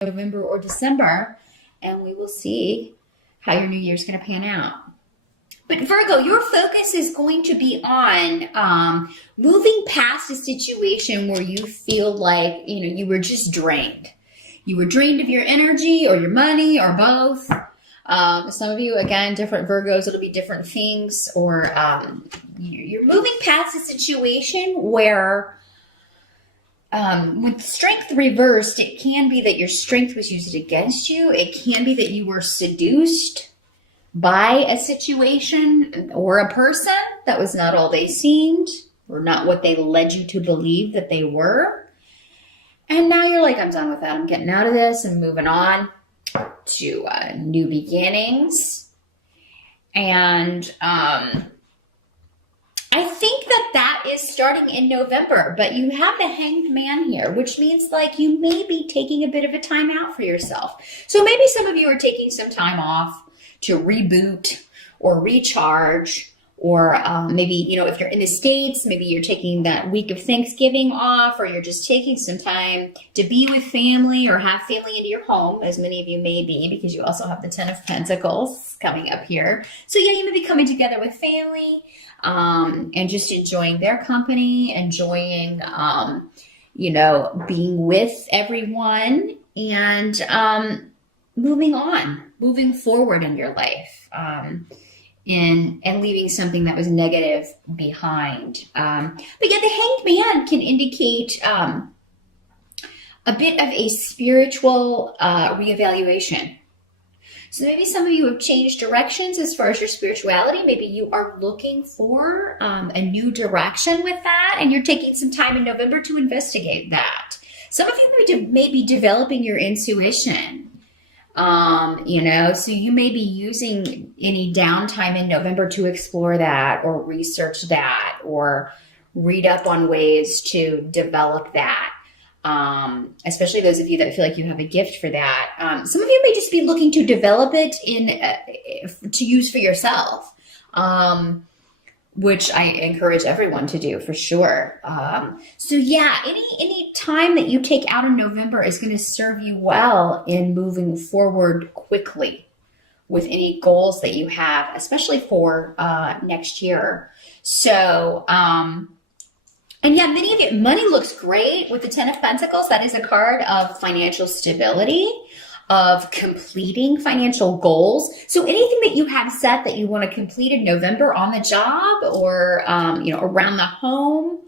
November or December, and we will see how your new year is going to pan out. But Virgo, your focus is going to be on moving past a situation where you feel like, you were just drained. You were drained of your energy or your money or both. Some of you, again, different Virgos, it'll be different things. Or you're moving past a situation where with strength reversed, it can be that your strength was used against you. It can be that you were seduced by a situation or a person that was not all they seemed or not what they led you to believe that they were. And now you're like, I'm done with that. I'm getting out of this and moving on to new beginnings. And I think that is starting in November, but you have the Hanged Man here, which means like you may be taking a bit of a time out for yourself. So maybe some of you are taking some time off to reboot or recharge, or maybe, if you're in the States, maybe you're taking that week of Thanksgiving off, or you're just taking some time to be with family or have family into your home, as many of you may be, because you also have the Ten of Pentacles coming up here. So yeah, you may be coming together with family and just enjoying their company, enjoying, being with everyone and moving forward in your life. And leaving something that was negative behind. But yeah, the Hanged Man can indicate a bit of a spiritual reevaluation. So maybe some of you have changed directions as far as your spirituality. Maybe you are looking for a new direction with that, and you're taking some time in November to investigate that. Some of you may be developing your intuition. So you may be using any downtime in November to explore that or research that or read up on ways to develop that. Especially those of you that feel like you have a gift for that. Some of you may just be looking to develop it to use for yourself. Which I encourage everyone to do for sure. So yeah, any time that you take out in November is going to serve you well in moving forward quickly with any goals that you have, especially for next year. So, and yeah, many of you, money looks great with the Ten of Pentacles. That is a card of financial stability, of completing financial goals. So anything that you have set that you want to complete in November on the job or, around the home,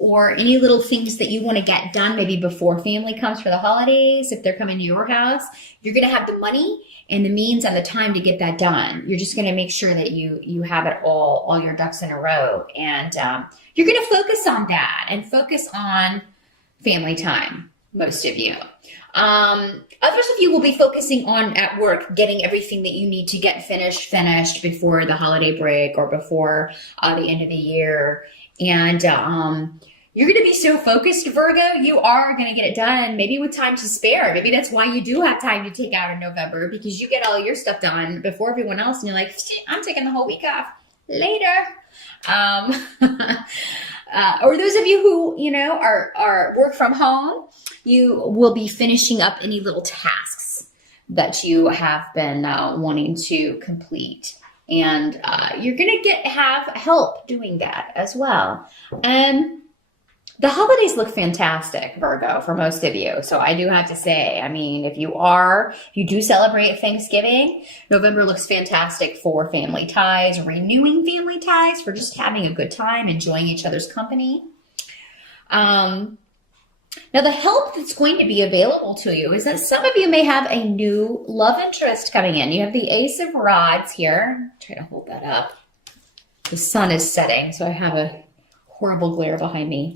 or any little things that you want to get done maybe before family comes for the holidays, if they're coming to your house, you're going to have the money and the means and the time to get that done. You're just going to make sure that you have it all your ducks in a row. And you're going to focus on that and focus on family time, most of you. Others of you will be focusing on at work, getting everything that you need to get finished before the holiday break or before the end of the year. And you're going to be so focused, Virgo, you are going to get it done, maybe with time to spare. Maybe that's why you do have time to take out in November, because you get all your stuff done before everyone else. And you're like, I'm taking the whole week off later. Or those of you who, are work from home, you will be finishing up any little tasks that you have been wanting to complete. And you're going to have help doing that as well. The holidays look fantastic, Virgo, for most of you. So I do have to say, if you do celebrate Thanksgiving, November looks fantastic for family ties, renewing family ties, for just having a good time, enjoying each other's company. Now, the help that's going to be available to you is that some of you may have a new love interest coming in. You have the Ace of Rods here. Try to hold that up. The sun is setting, so I have a horrible glare behind me.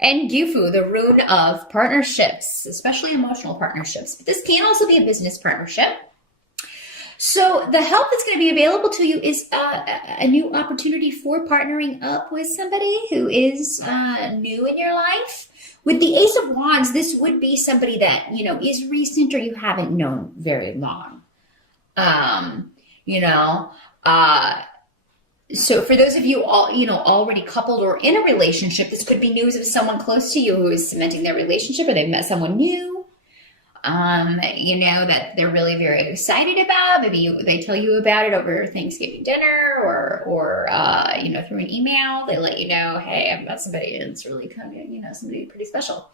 And Gifu, the rune of partnerships, especially emotional partnerships. But this can also be a business partnership. So the help that's going to be available to you is a new opportunity for partnering up with somebody who is new in your life. With the Ace of Wands, this would be somebody that, is recent or you haven't known very long. So for those of you already coupled or in a relationship, this could be news of someone close to you who is cementing their relationship, or they've met someone new. that they're really very excited about. Maybe they tell you about it over Thanksgiving dinner or through an email. They let you know, hey, I've got somebody that's really coming, somebody pretty special.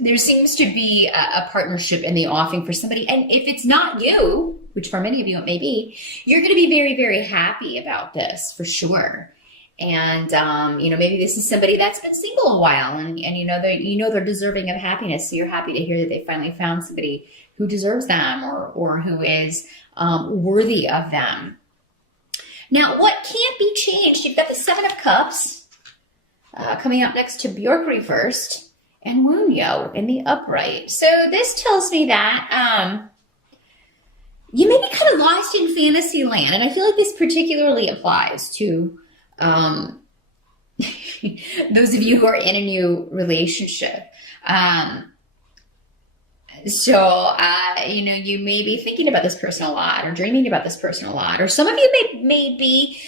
There seems to be a partnership in the offing for somebody. And if it's not you, which for many of you it may be, you're going to be very, very happy about this for sure. And, maybe this is somebody that's been single a while and they're deserving of happiness. So you're happy to hear that they finally found somebody who deserves them or who is worthy of them. Now, what can't be changed? You've got the Seven of Cups coming up next to Bjork reversed and Wunyo in the upright. So this tells me that you may be kind of lost in fantasy land. And I feel like this particularly applies to those of you who are in a new relationship. You may be thinking about this person a lot or dreaming about this person a lot, or some of you may be,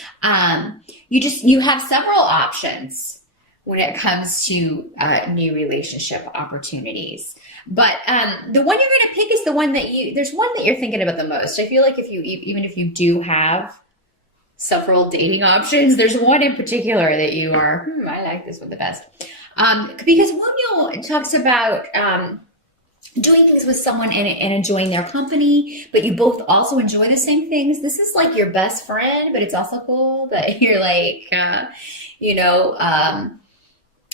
you have several options when it comes to new relationship opportunities. But the one you're going to pick is the one there's one that you're thinking about the most. I feel like even if you do have several dating options, there's one in particular that you are, I like this one the best. Because Wunyo talks about doing things with someone and enjoying their company, but you both also enjoy the same things. This is like your best friend, but it's also cool that you're like,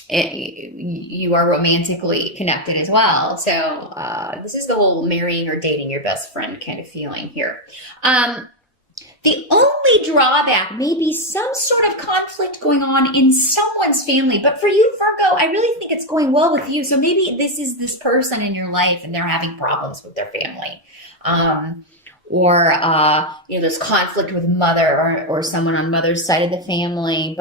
you are romantically connected as well. So this is the whole marrying or dating your best friend kind of feeling here. The only drawback may be some sort of conflict going on in someone's family. But for you, Virgo, I really think it's going well with you. So maybe this is this person in your life and they're having problems with their family. There's conflict with mother or someone on mother's side of the family.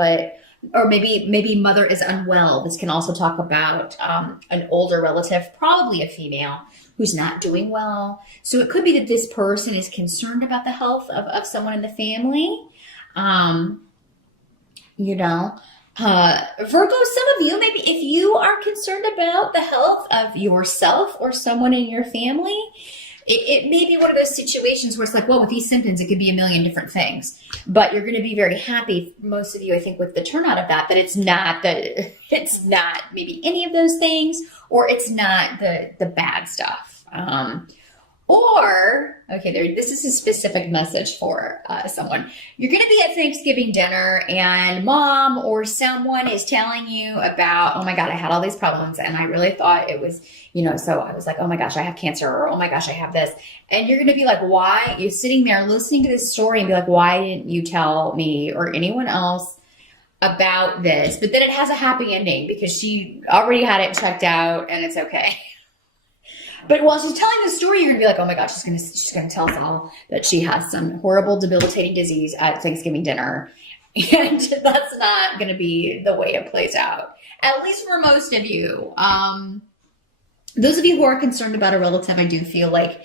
Or maybe mother is unwell. This can also talk about an older relative, probably a female, who's not doing well. So it could be that this person is concerned about the health of someone in the family. Virgo, some of you, maybe if you are concerned about the health of yourself or someone in your family, it may be one of those situations where it's like, well, with these symptoms, it could be a million different things. But you're going to be very happy, most of you, I think, with the turnout of that it's not maybe any of those things, or it's not the bad stuff. This is a specific message for someone. You're going to be at Thanksgiving dinner and mom or someone is telling you about, oh my God, I had all these problems and I really thought it was, so I was like, oh my gosh, I have cancer, or oh my gosh, I have this. And you're going to be like, why? You're sitting there listening to this story and be like, why didn't you tell me or anyone else about this? But then it has a happy ending because she already had it checked out and it's okay. But while she's telling the story, you're gonna be like, oh my gosh, she's gonna tell us all that she has some horrible, debilitating disease at Thanksgiving dinner. And that's not gonna be the way it plays out. At least for most of you. Those of you who are concerned about a relative, I do feel like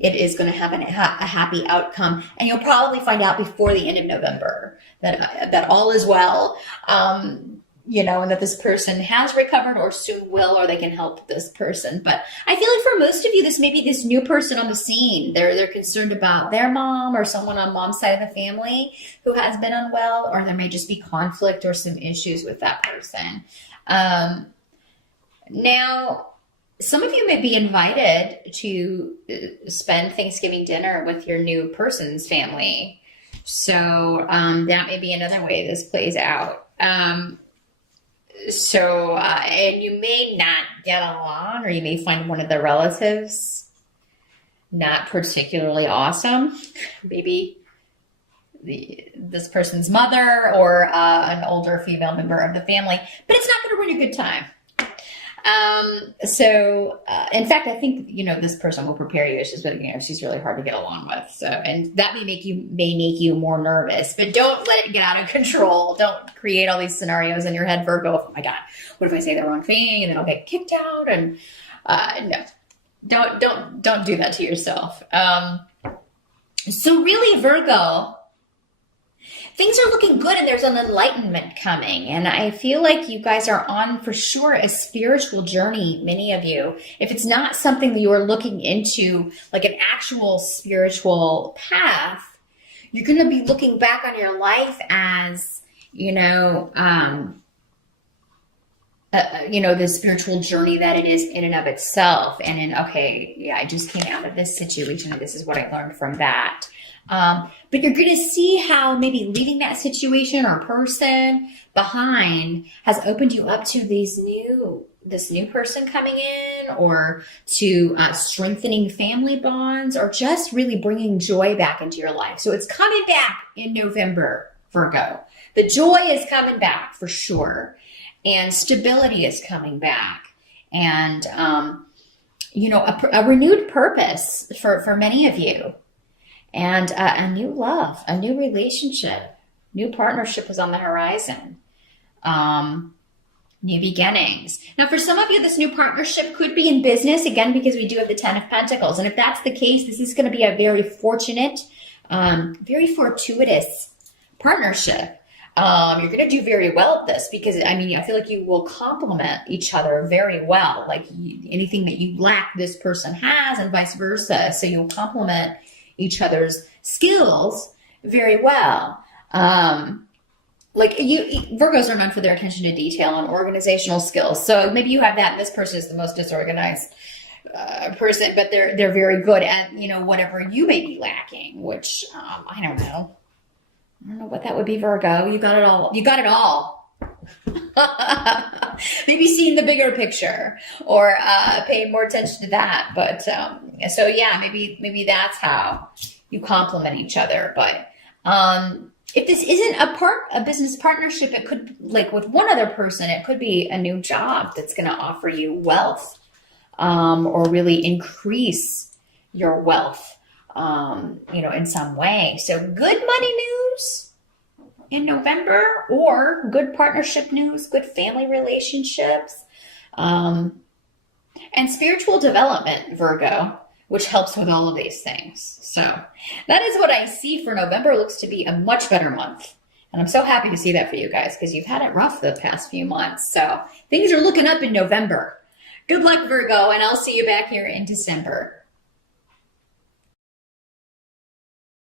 it is gonna have a happy outcome. And you'll probably find out before the end of November that all is well. And that this person has recovered or soon will, or they can help this person. But I feel like for most of you, this may be this new person on the scene. They're concerned about their mom or someone on mom's side of the family who has been unwell, or there may just be conflict or some issues with that person. Now, some of you may be invited to spend Thanksgiving dinner with your new person's family. So that may be another way this plays out. And you may not get along, or you may find one of the relatives not particularly awesome. Maybe this person's mother or an older female member of the family, but it's not going to ruin a good time. In fact, I think, this person will prepare you. It's just that, she's really hard to get along with. So, and that may make you more nervous, but don't let it get out of control. Don't create all these scenarios in your head, Virgo. Oh my God, what if I say the wrong thing and then I'll get kicked out? And, no, don't do that to yourself. So really, Virgo, things are looking good and there's an enlightenment coming. And I feel like you guys are on for sure a spiritual journey, many of you. If it's not something that you are looking into, like an actual spiritual path, you're going to be looking back on your life as, the spiritual journey that it is in and of itself. And then, okay, yeah, I just came out of this situation and this is what I learned from that. But you're going to see how maybe leaving that situation or person behind has opened you up to this new person coming in, or to strengthening family bonds, or just really bringing joy back into your life. So it's coming back in November, Virgo. The joy is coming back for sure. And stability is coming back. And, a renewed purpose for many of you. And a new love, a new relationship, new partnership is on the horizon. New beginnings. Now, for some of you, this new partnership could be in business, again, because we do have the 10 of Pentacles. And if that's the case, this is going to be a very fortunate, very fortuitous partnership. You're going to do very well at this because, I feel like you will complement each other very well. Like anything that you lack, this person has, and vice versa. So you'll complement each other's skills very well. Virgos are known for their attention to detail and organizational skills. So maybe you have that, and this person is the most disorganized person, but they're very good at, whatever you may be lacking, which, I don't know. I don't know what that would be, Virgo. You got it all. You got it all. Maybe seeing the bigger picture, or paying more attention to that. But so yeah, maybe that's how you complement each other. But if this isn't a business partnership, it could, like with one other person, it could be a new job that's going to offer you wealth, or really increase your wealth. In some way. So good money news in November, or good partnership news, good family relationships, and spiritual development, Virgo, which helps with all of these things. So that is what I see for November. It looks to be a much better month. And I'm so happy to see that for you guys, because you've had it rough the past few months. So things are looking up in November. Good luck, Virgo, and I'll see you back here in December.